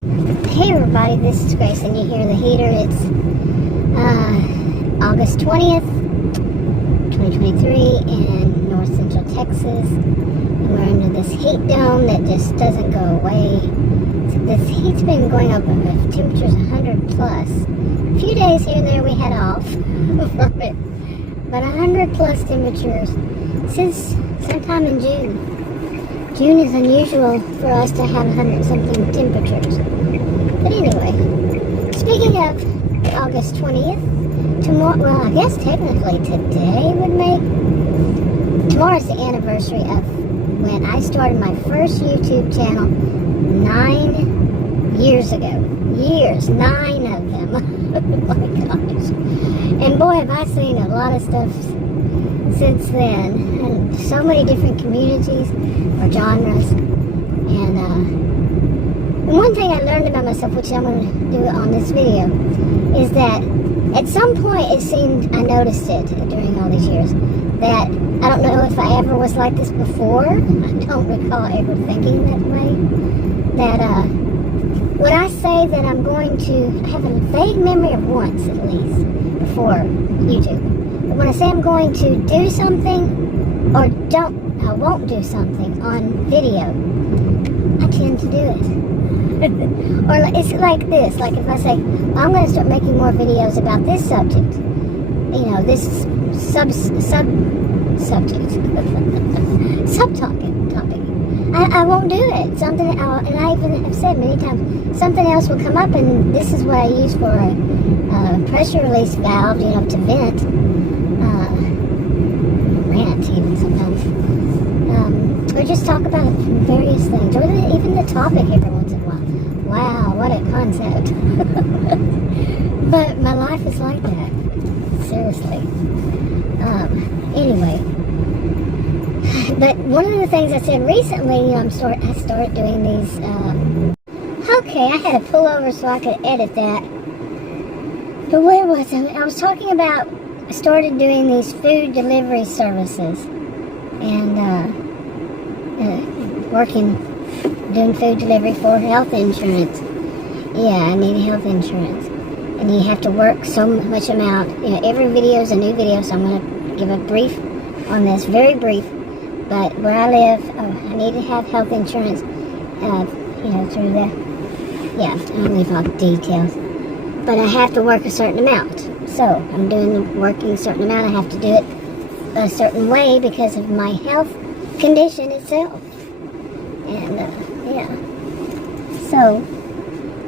Hey everybody, this is Grace and you hear the heater. It's August 20th, 2023 in north central Texas. And we're under this heat dome that just doesn't go away. So this heat's been going up with temperatures 100 plus. A few days here and there we had off from it. But 100 plus temperatures since sometime in June. June is unusual for us to have 100 something temperatures. But anyway, speaking of August 20th, tomorrow, well, I guess technically today would make, tomorrow's the anniversary of when I started my first YouTube channel 9 years ago. 9 of them. Oh my gosh. And boy, have I seen a lot of stuff since then. And so many different communities or genres. And one thing I learned about myself, which I'm going to do on this video, is that at some point it seemed, I noticed it during all these years, that I don't know if I ever was like this before. I don't recall ever thinking that way. That when I say that I'm going to, I have a vague memory of once at least before YouTube. But when I say I'm going to do something or I won't do something on video, I tend to do it. Or it's like this, like if I say, well, I'm going to start making more videos about this subject, you know, this subtopic. I won't do it. And I even have said many times, something else will come up, and this is what I use for a pressure release valve, you know, to vent, rant even sometimes, or just talk about various things, or even the topic every once in a while. Wow, what a concept. But my life is like that. Seriously. Anyway. But one of the things I said recently, you know, I started doing these, okay, I had to pull over so I could edit that. But where was I? I was talking about, I started doing these food delivery services. And, doing food delivery for health insurance. Yeah, I need health insurance. And you have to work so much amount. You know, every video is a new video, so I'm going to give a brief on this, very brief. But where I live, I need to have health insurance, you know, through the, yeah, I don't leave all the details. But I have to work a certain amount. So I'm working a certain amount. I have to do it a certain way because of my health condition itself. And, yeah. So,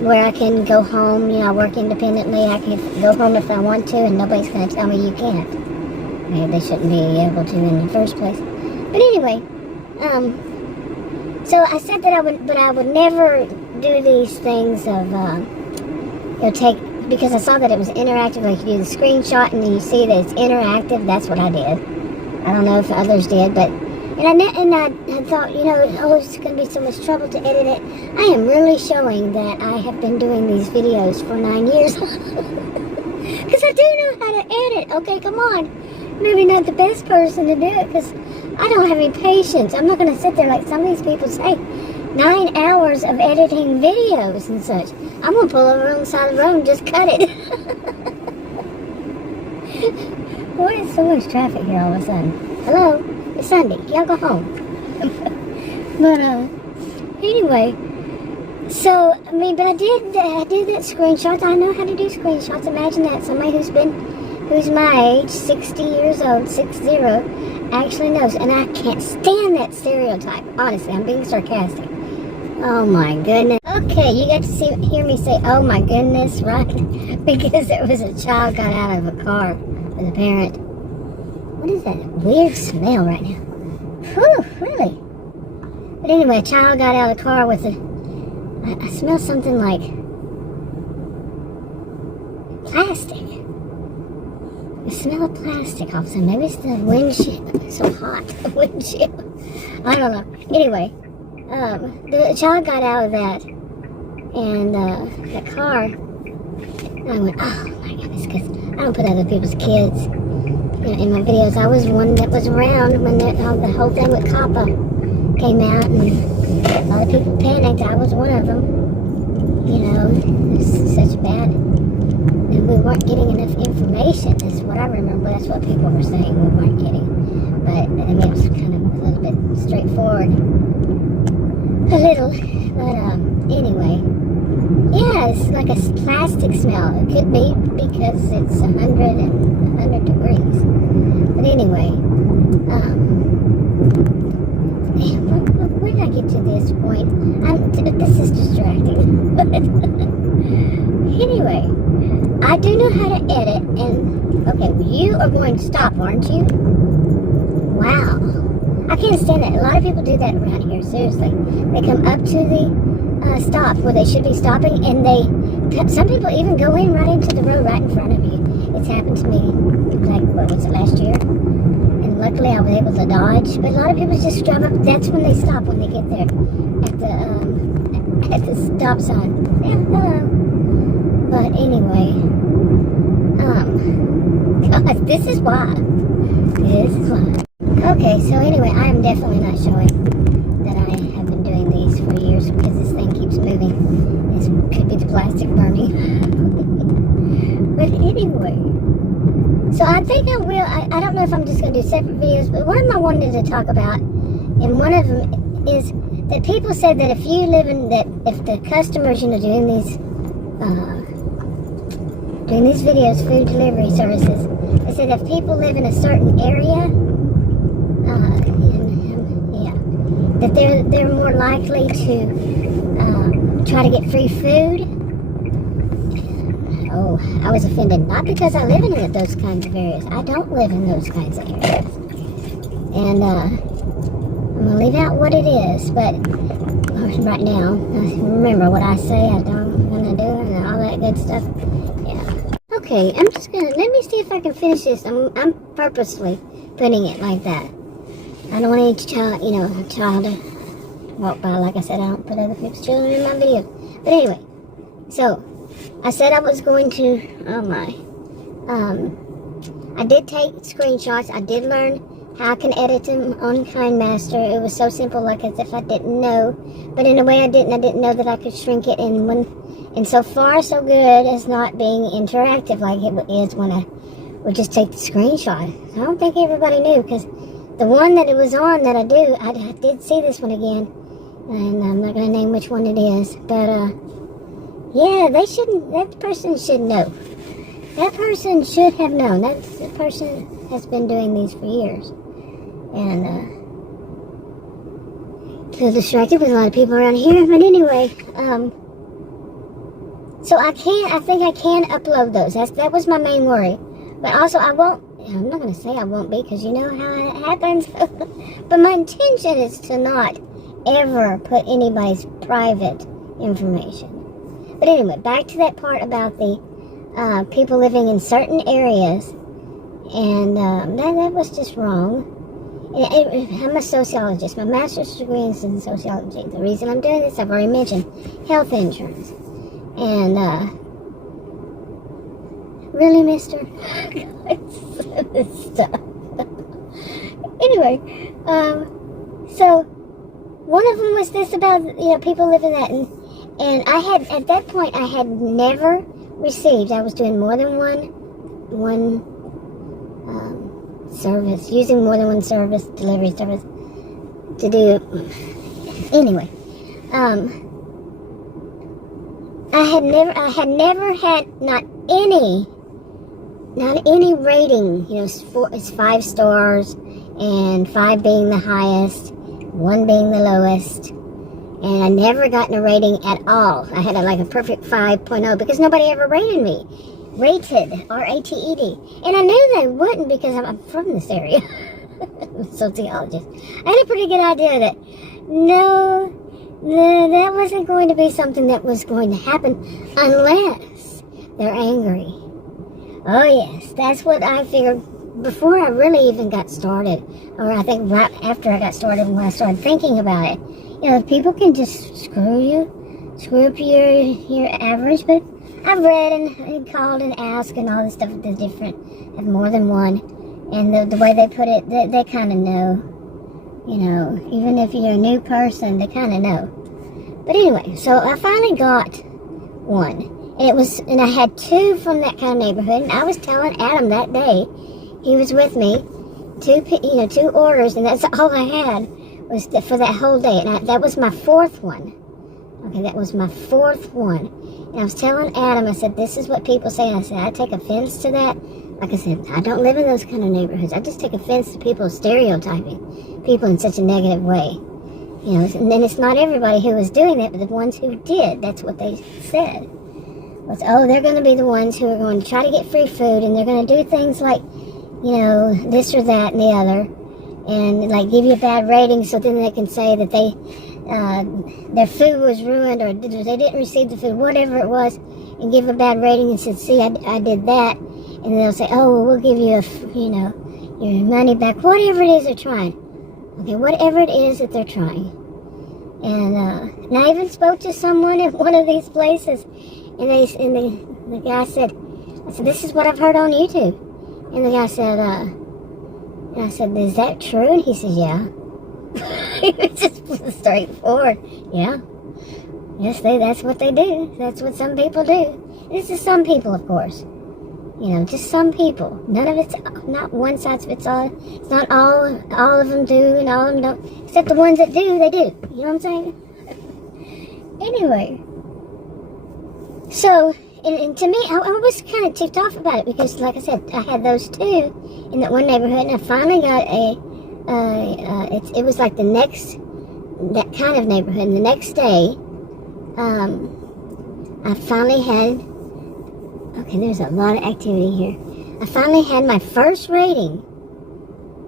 where I can go home, you know, I work independently, I can go home if I want to, and nobody's going to tell me you can't. Maybe they shouldn't be able to in the first place. But anyway, so I said that I would never do these things of, you know, because I saw that it was interactive, like you do the screenshot and then you see that it's interactive. That's what I did. I don't know if others did, but And I thought, you know, oh, it's going to be so much trouble to edit it. I am really showing that I have been doing these videos for 9 years. Because I do know how to edit. Okay, come on. Maybe not the best person to do it because I don't have any patience. I'm not going to sit there like some of these people say. 9 hours of editing videos and such. I'm going to pull over on the side of the road and just cut it. Why is so much traffic here all of a sudden? Hello? It's Sunday. Y'all go home. But, anyway. So, I mean, but I did that screenshot. I know how to do screenshots. Imagine that. Somebody who's my age, 60 years old, 60, actually knows. And I can't stand that stereotype. Honestly, I'm being sarcastic. Oh my goodness. Okay, you got to hear me say, oh my goodness, right? Because there was a child got out of a car with a parent. What is that weird smell right now? Whew, really? But anyway, a child got out of the car with I smell something like plastic. I smell of plastic all of a sudden. Maybe it's the windshield. It's so hot. The windshield. I don't know. Anyway, the child got out of that and the car. And I went, oh my goodness, because I don't put other people's kids in my videos. I was one that was around when the whole thing with COPPA came out and a lot of people panicked. I was one of them. such bad, and we weren't getting enough information. That's what I remember. That's what people were saying we weren't getting. But I mean, it was kind of a little bit straightforward. A little. But anyway. Yeah, it's like a plastic smell. It could be because it's 100 degrees. But anyway. Where did I get to this point? This is distracting. But anyway, I do know how to edit, and okay, you are going to stop, aren't you? Wow. I can't stand that. A lot of people do that around here, seriously. They come up to the stop where they should be stopping, and some people even go in right into the road right in front of you. It's happened to me, like, what was it, last year? And luckily I was able to dodge, but a lot of people just drive up. That's when they stop, when they get there at the stop sign. Yeah, hello. But anyway, God, this is why. Okay, so anyway, I am definitely not showing that I have been doing these for years because this thing keeps moving. This could be the plastic burning. But anyway, so I think I will. I don't know if I'm just going to do separate videos, but one of them I wanted to talk about, and one of them is that people said that if you live in that, if the customers, doing these videos, food delivery services, they said if people live in a certain area, that they're more likely to try to get free food. Oh, I was offended. Not because I live in those kinds of areas. I don't live in those kinds of areas. And I'm going to leave out what it is, but right now, remember what I say, I'm going to do, and all that good stuff. Yeah. Okay, I'm just going to, let me see if I can finish this. I'm purposely putting it like that. I don't want any child, a child to walk by. Like I said, I don't put other people's children in my videos. But anyway, so I said I was going to, I did take screenshots. I did learn how I can edit them on KineMaster. It was so simple, like as if I didn't know. But in a way I didn't know that I could shrink it. And so far, so good as not being interactive like it is when I would just take the screenshot. I don't think everybody knew, because the one that it was on that I did see this one again, and I'm not going to name which one it is, but, yeah, that person should know. That person should have known. That person has been doing these for years, and, feel distracted with a lot of people around here, but anyway, so I think I can upload those. That was my main worry, but also I'm not going to say I won't be, because you know how it happens. But my intention is to not ever put anybody's private information. But anyway, back to that part about the people living in certain areas. And that was just wrong. I'm a sociologist. My master's degree is in sociology. The reason I'm doing this, I've already mentioned, health insurance. And, really, mister? Stuff. Anyway, so one of them was this about, people living that, and I had, at that point, I had never received, I was doing more than one service, using more than one service, delivery service, to do, anyway, I had never had, not any rating, it's 5 stars, and 5 being the highest, 1 being the lowest, and I never gotten a rating at all. I had a perfect 5.0, because nobody ever rated me. Rated, R-A-T-E-D. And I knew they wouldn't, because I'm from this area. I'm a sociologist. I had a pretty good idea that, no, that wasn't going to be something that was going to happen, unless they're angry. Oh yes, that's what I figured before I really even got started, or I think right after I got started, when I started thinking about it. People can just screw up your average, but I've read and called and asked and all this stuff, the different, have more than one, and the way they put it, they kind of know, even if you're a new person, they kind of know. But anyway, so I finally got one. And I had 2 from that kind of neighborhood, and I was telling Adam that day, he was with me, 2 orders, and that's all I had was for that whole day, and that was my 4th one. Okay, that was my 4th one. And I was telling Adam, I said, this is what people say. I said, I take offense to that. Like I said, I don't live in those kind of neighborhoods. I just take offense to people stereotyping people in such a negative way. You know, and then it's not everybody who was doing that, but the ones who did, that's what they said. Was, oh, they're going to be the ones who are going to try to get free food, and they're going to do things like, you know, this or that and the other, and like give you a bad rating so then they can say that their food was ruined or they didn't receive the food, whatever it was, and give a bad rating and said, see, I did that, and they'll say, oh, well, we'll give you your money back, whatever it is they're trying. Okay, whatever it is that they're trying. And I even spoke to someone at one of these places, and the guy said, I said, this is what I've heard on YouTube. And the guy said, and I said, is that true? And he said, yeah. He was just straightforward. Yeah. Yes, that's what they do. That's what some people do. This is some people, of course. You know, just some people. None of it's not one size fits all. It's not all of them do and all of them don't. Except the ones that do, they do. You know what I'm saying? Anyway. So, and to me, I was kind of ticked off about it because, like I said, I had those 2 in that one neighborhood, and I finally got it was like that kind of neighborhood, and the next day, I finally had, okay, there's a lot of activity here. I finally had my first rating,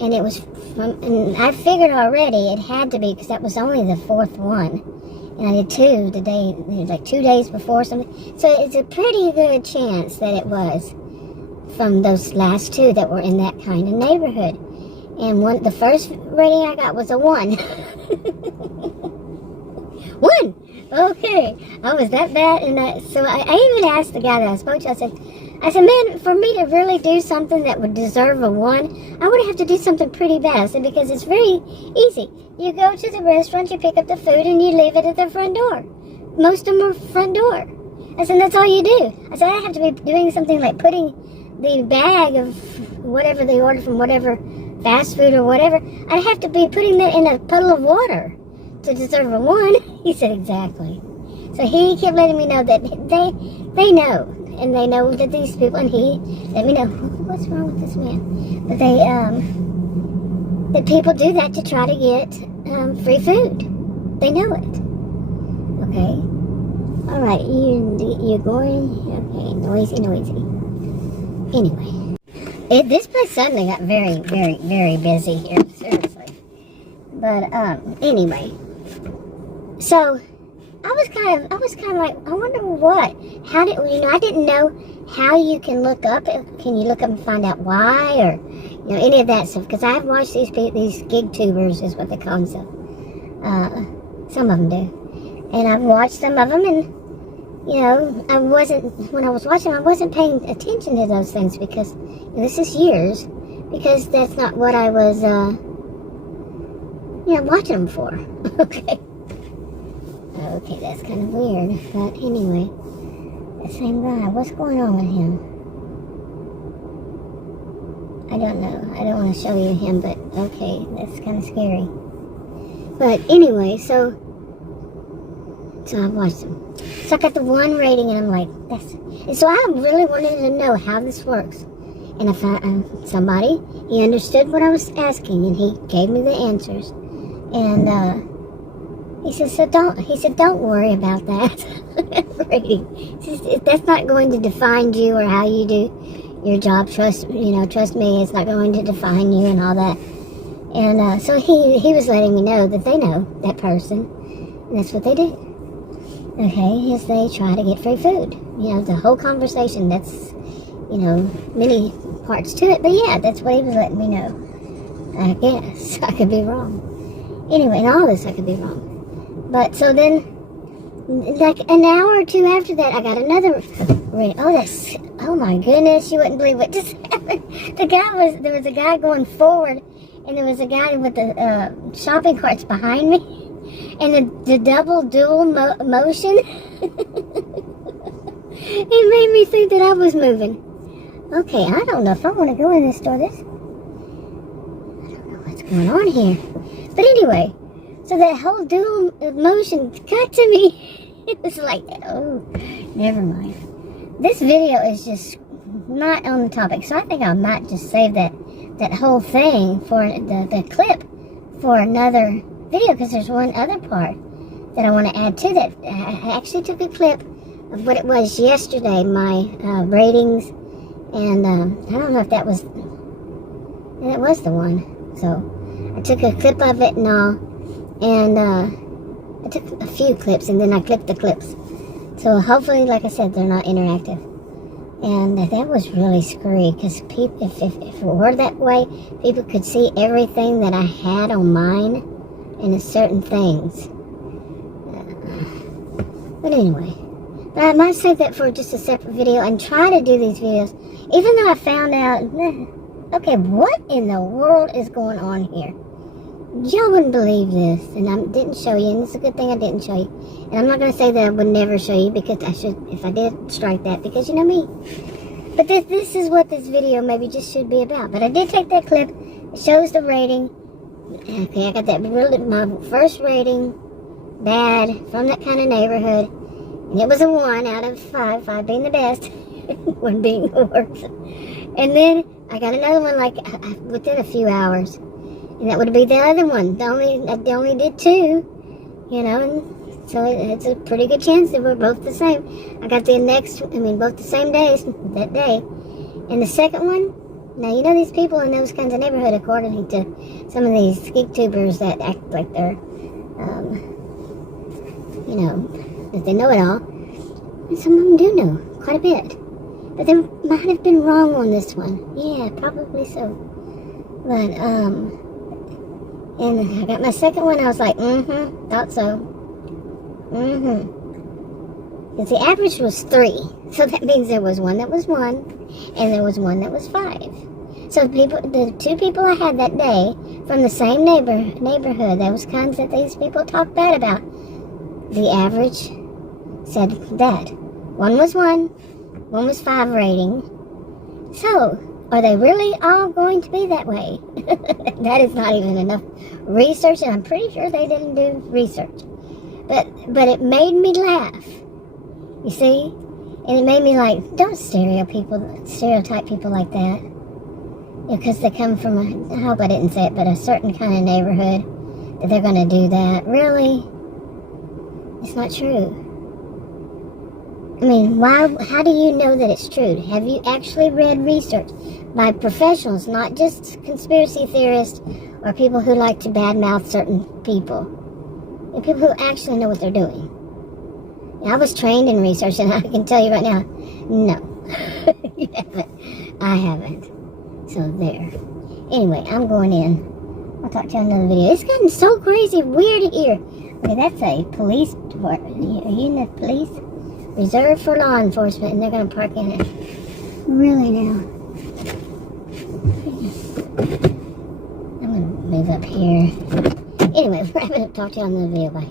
and it was and I figured already it had to be because that was only the 4th one. And I did 2 the day, like 2 days before something. So it's a pretty good chance that it was from those last 2 that were in that kind of neighborhood. And the first rating I got was a 1. 1! Okay. I was that bad. And so I even asked the guy that I spoke to, I said, man, for me to really do something that would deserve a 1, I would have to do something pretty bad. I said, because it's very easy. You go to the restaurant, you pick up the food, and you leave it at the front door. Most of them are front door. I said, that's all you do. I said, I have to be doing something like putting the bag of whatever they ordered from whatever fast food or whatever. I'd have to be putting that in a puddle of water to deserve a 1. He said, exactly. So he kept letting me know that they know. And they know that these people, and he let me know, what's wrong with this man? But that people do that to try to get free food. They know it. Okay. All right. You're going. Okay. Noisy. Anyway, this place suddenly got very, very, very busy here. Seriously. But anyway, so I was kind of like, I wonder what. How did I didn't know how you can look up. Can you look up and find out why, or any of that stuff? Because I've watched these Gigtubers is what they call themselves. Some of them do, and I've watched some of them, and when I was watching, I wasn't paying attention to those things because this is years, because that's not what I was watching them for. Okay, that's kind of weird, but anyway, the same guy, what's going on with him? I don't know, I don't want to show you him, but okay, that's kind of scary. But anyway, so I watched him. So I got the 1 rating, and I'm like, and so I really wanted to know how this works. And I found somebody, he understood what I was asking, and he gave me the answers. And he said, don't worry about that rating. He says, that's not going to define you or how you do your job. Trust me, it's not going to define you and all that. And so he was letting me know that they know that person, and that's what they do. Okay, as they try to get free food. The whole conversation, that's, many parts to it, but yeah, that's what he was letting me know. I guess. I could be wrong. Anyway, in all this, I could be wrong. But so then, like an hour or 2 after that, I got another ring. Oh my goodness, you wouldn't believe what just happened. There was a guy going forward, and there was a guy with the shopping carts behind me, and the double dual motion. It made me think that I was moving. Okay, I don't know if I want to go in this store. I don't know what's going on here. But anyway, so that whole dual motion got to me. It was like, oh, never mind. This video is just not on the topic, so I think I might just save that whole thing for the clip for another video, because there's one other part that I want to add to that. I actually took a clip of what it was yesterday, my ratings, and I don't know if that was, and it was the one. So I took a clip of it and all, and I took a few clips, and then I clipped the clips. So hopefully, like I said, they're not interactive. And that was really scary, because if it were that way, people could see everything that I had on mine and certain things. But anyway, I might save that for just a separate video and try to do these videos, even though I found out, okay, what in the world is going on here? Y'all wouldn't believe this, and I didn't show you, and it's a good thing I didn't show you. And I'm not going to say that I would never show you, because I should, if I did, strike that, because you know me. But this is what this video maybe just should be about. But I did take that clip. It shows the rating. Okay, I got that really, my first rating, bad, from that kind of neighborhood. And it was a 1 out of 5, 5 being the best, 1 being the worst. And then I got another one like within a few hours. And that would be the other one. They only did 2, you know, and so it's a pretty good chance that we're both the same. I got both the same days, that day. And the second one, now you know these people in those kinds of neighborhood, according to some of these Gigtubers that act like they're, you know, that they know it all. And some of them do know quite a bit. But they might have been wrong on this one. Yeah, probably so. But, and I got my second one, I was like, thought so. Because the average was 3. So that means there was one that was 1, and there was one that was 5. So the 2 people I had that day from the same neighborhood, those kinds that these people talk bad about, the average said that. One was 1 was 5 rating. So, are they really all going to be that way? That is not even enough research, and I'm pretty sure they didn't do research. But it made me laugh. You see? And it made me like, don't stereotype people like that. Because they come from I hope I didn't say it, but a certain kind of neighborhood, that they're going to do that. Really? It's not true. I mean, how do you know that it's true? Have you actually read research by professionals, not just conspiracy theorists or people who like to badmouth certain people? And people who actually know what they're doing. I was trained in research, and I can tell you right now, no. You haven't. I haven't. So there. Anyway, I'm going in. I'll talk to you in another video. It's gotten so crazy weird here. Okay, that's a police department. Are you in the police? Reserved for law enforcement, and they're going to park in it. Really now. I'm going to move up here. Anyway, I'm going to talk to you on the video. Bye.